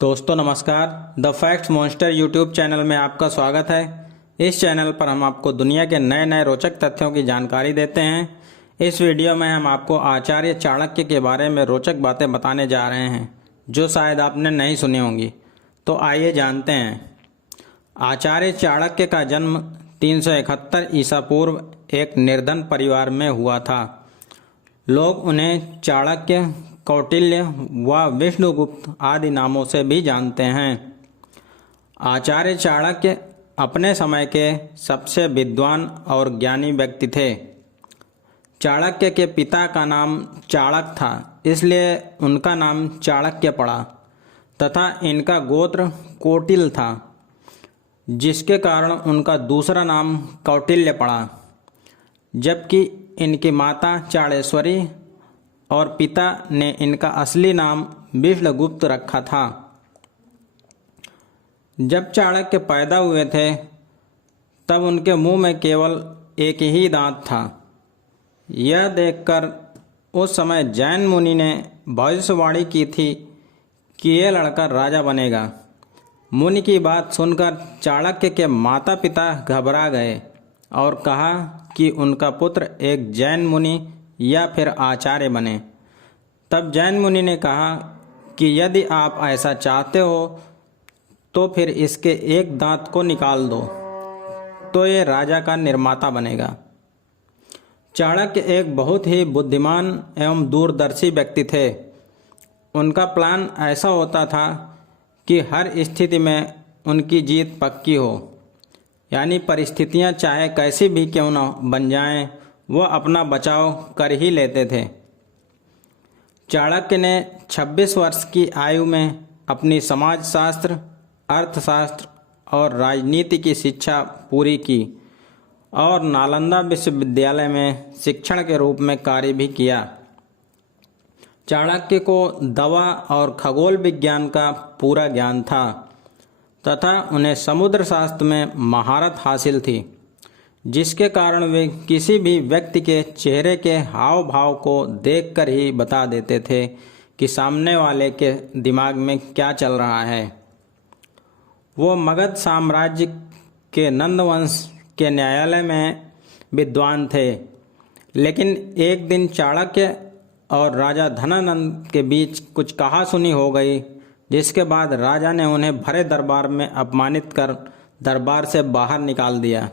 दोस्तों नमस्कार। The facts monster YouTube channel में आपका स्वागत है। इस चैनल पर हम आपको दुनिया के नए नए रोचक तथ्यों की जानकारी देते हैं। इस वीडियो में हम आपको आचार्य चाणक्य के बारे में रोचक बातें बताने जा रहे हैं जो शायद आपने नहीं सुनी होंगी। तो आइए जानते हैं। आचार्य चाणक्य का जन्म 371 ईसा पूर्व एक निर्धन परिवार में हुआ था। लोग उन्हें चाणक्य, कौटिल्य व विष्णुगुप्त आदि नामों से भी जानते हैं। आचार्य चाणक्य अपने समय के सबसे विद्वान और ज्ञानी व्यक्ति थे। चाणक्य के पिता का नाम चाणक था, इसलिए उनका नाम चाणक्य पड़ा तथा इनका गोत्र कौटिल था, जिसके कारण उनका दूसरा नाम कौटिल्य पड़ा। जबकि इनकी माता चाणेश्वरी और पिता ने इनका असली नाम विष्णुगुप्त रखा था। जब चाणक्य पैदा हुए थे तब उनके मुंह में केवल एक ही दांत था। यह देखकर उस समय जैन मुनि ने भविष्यवाणी की थी कि यह लड़का राजा बनेगा। मुनि की बात सुनकर चाणक्य के माता पिता घबरा गए और कहा कि उनका पुत्र एक जैन मुनि या फिर आचार्य बने। तब जैन मुनि ने कहा कि यदि आप ऐसा चाहते हो तो फिर इसके एक दांत को निकाल दो, तो ये राजा का निर्माता बनेगा। चाणक्य एक बहुत ही बुद्धिमान एवं दूरदर्शी व्यक्ति थे। उनका प्लान ऐसा होता था कि हर स्थिति में उनकी जीत पक्की हो, यानी परिस्थितियां चाहे कैसी भी क्यों न बन जाएं, वह अपना बचाव कर ही लेते थे। चाणक्य ने 26 वर्ष की आयु में अपनी समाजशास्त्र, अर्थशास्त्र और राजनीति की शिक्षा पूरी की और नालंदा विश्वविद्यालय में शिक्षण के रूप में कार्य भी किया। चाणक्य को दवा और खगोल विज्ञान का पूरा ज्ञान था तथा उन्हें समुद्र शास्त्र में महारत हासिल थी, जिसके कारण वे किसी भी व्यक्ति के चेहरे के हाव भाव को देखकर ही बता देते थे कि सामने वाले के दिमाग में क्या चल रहा है। वो मगध साम्राज्य के नंदवंश के न्यायालय में विद्वान थे, लेकिन एक दिन चाणक्य और राजा धनानंद के बीच कुछ कहासुनी हो गई, जिसके बाद राजा ने उन्हें भरे दरबार में अपमानित कर दरबार से बाहर निकाल दिया।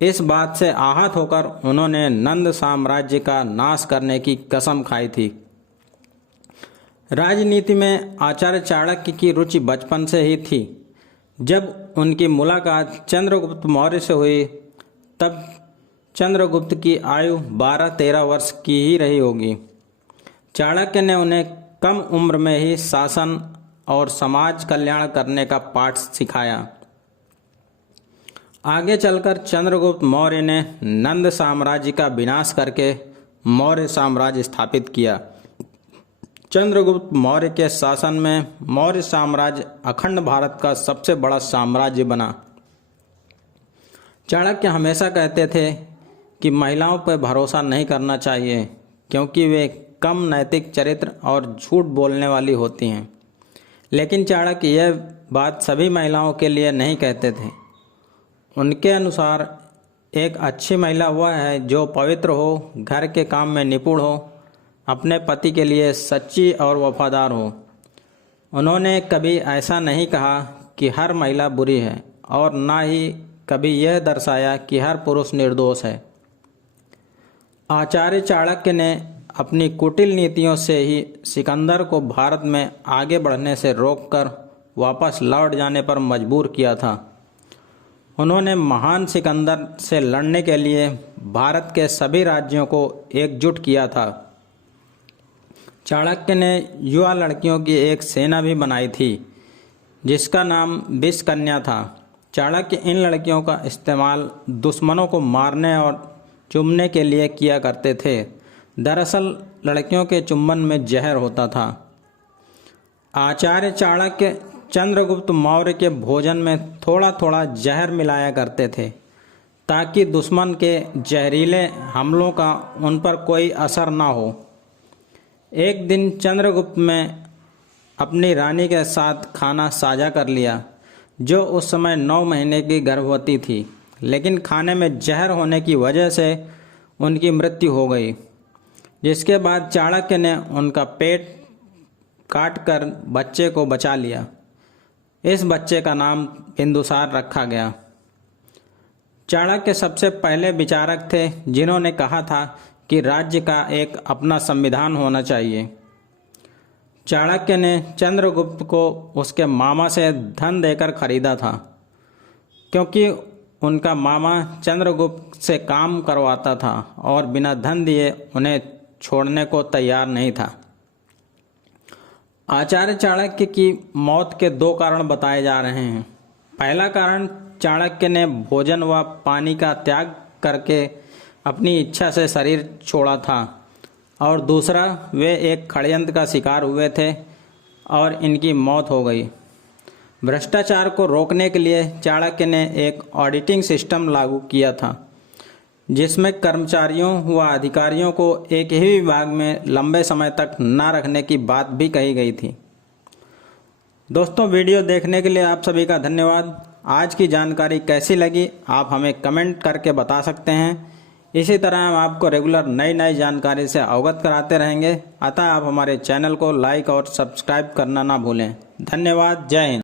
इस बात से आहत होकर उन्होंने नंद साम्राज्य का नाश करने की कसम खाई थी। राजनीति में आचार्य चाणक्य की रुचि बचपन से ही थी। जब उनकी मुलाकात चंद्रगुप्त मौर्य से हुई तब चंद्रगुप्त की आयु 12-13 वर्ष की ही रही होगी। चाणक्य ने उन्हें कम उम्र में ही शासन और समाज कल्याण करने का पाठ सिखाया। आगे चलकर चंद्रगुप्त मौर्य ने नंद साम्राज्य का विनाश करके मौर्य साम्राज्य स्थापित किया। चंद्रगुप्त मौर्य के शासन में मौर्य साम्राज्य अखंड भारत का सबसे बड़ा साम्राज्य बना। चाणक्य हमेशा कहते थे कि महिलाओं पर भरोसा नहीं करना चाहिए, क्योंकि वे कम नैतिक चरित्र और झूठ बोलने वाली होती हैं। लेकिन चाणक्य यह बात सभी महिलाओं के लिए नहीं कहते थे। उनके अनुसार एक अच्छी महिला वह है जो पवित्र हो, घर के काम में निपुण हो, अपने पति के लिए सच्ची और वफादार हो। उन्होंने कभी ऐसा नहीं कहा कि हर महिला बुरी है और ना ही कभी यह दर्शाया कि हर पुरुष निर्दोष है। आचार्य चाणक्य ने अपनी कुटिल नीतियों से ही सिकंदर को भारत में आगे बढ़ने से रोककर वापस लौट जाने पर मजबूर किया था। उन्होंने महान सिकंदर से लड़ने के लिए भारत के सभी राज्यों को एकजुट किया था। चाणक्य ने युवा लड़कियों की एक सेना भी बनाई थी जिसका नाम विषकन्या था। चाणक्य इन लड़कियों का इस्तेमाल दुश्मनों को मारने और चूमने के लिए किया करते थे। दरअसल लड़कियों के चुंबन में जहर होता था। आचार्य चाणक्य चंद्रगुप्त मौर्य के भोजन में थोड़ा थोड़ा जहर मिलाया करते थे ताकि दुश्मन के जहरीले हमलों का उन पर कोई असर ना हो। एक दिन चंद्रगुप्त में अपनी रानी के साथ खाना साझा कर लिया, जो उस समय 9 महीने की गर्भवती थी, लेकिन खाने में जहर होने की वजह से उनकी मृत्यु हो गई। जिसके बाद चाणक्य ने उनका पेट काटकर बच्चे को बचा लिया। इस बच्चे का नाम बिंदुसार रखा गया। चाणक्य सबसे पहले विचारक थे जिन्होंने कहा था कि राज्य का एक अपना संविधान होना चाहिए। चाणक्य ने चंद्रगुप्त को उसके मामा से धन देकर खरीदा था, क्योंकि उनका मामा चंद्रगुप्त से काम करवाता था और बिना धन दिए उन्हें छोड़ने को तैयार नहीं था। आचार्य चाणक्य की मौत के 2 कारण बताए जा रहे हैं। पहला कारण, चाणक्य ने भोजन व पानी का त्याग करके अपनी इच्छा से शरीर छोड़ा था, और दूसरा, वे एक षड्यंत्र का शिकार हुए थे और इनकी मौत हो गई। भ्रष्टाचार को रोकने के लिए चाणक्य ने एक ऑडिटिंग सिस्टम लागू किया था, जिसमें कर्मचारियों व अधिकारियों को एक ही विभाग में लंबे समय तक न रखने की बात भी कही गई थी। दोस्तों, वीडियो देखने के लिए आप सभी का धन्यवाद। आज की जानकारी कैसी लगी आप हमें कमेंट करके बता सकते हैं। इसी तरह हम आपको रेगुलर नई जानकारी से अवगत कराते रहेंगे, अतः आप हमारे चैनल को लाइक और सब्सक्राइब करना ना भूलें। धन्यवाद। जय हिंद।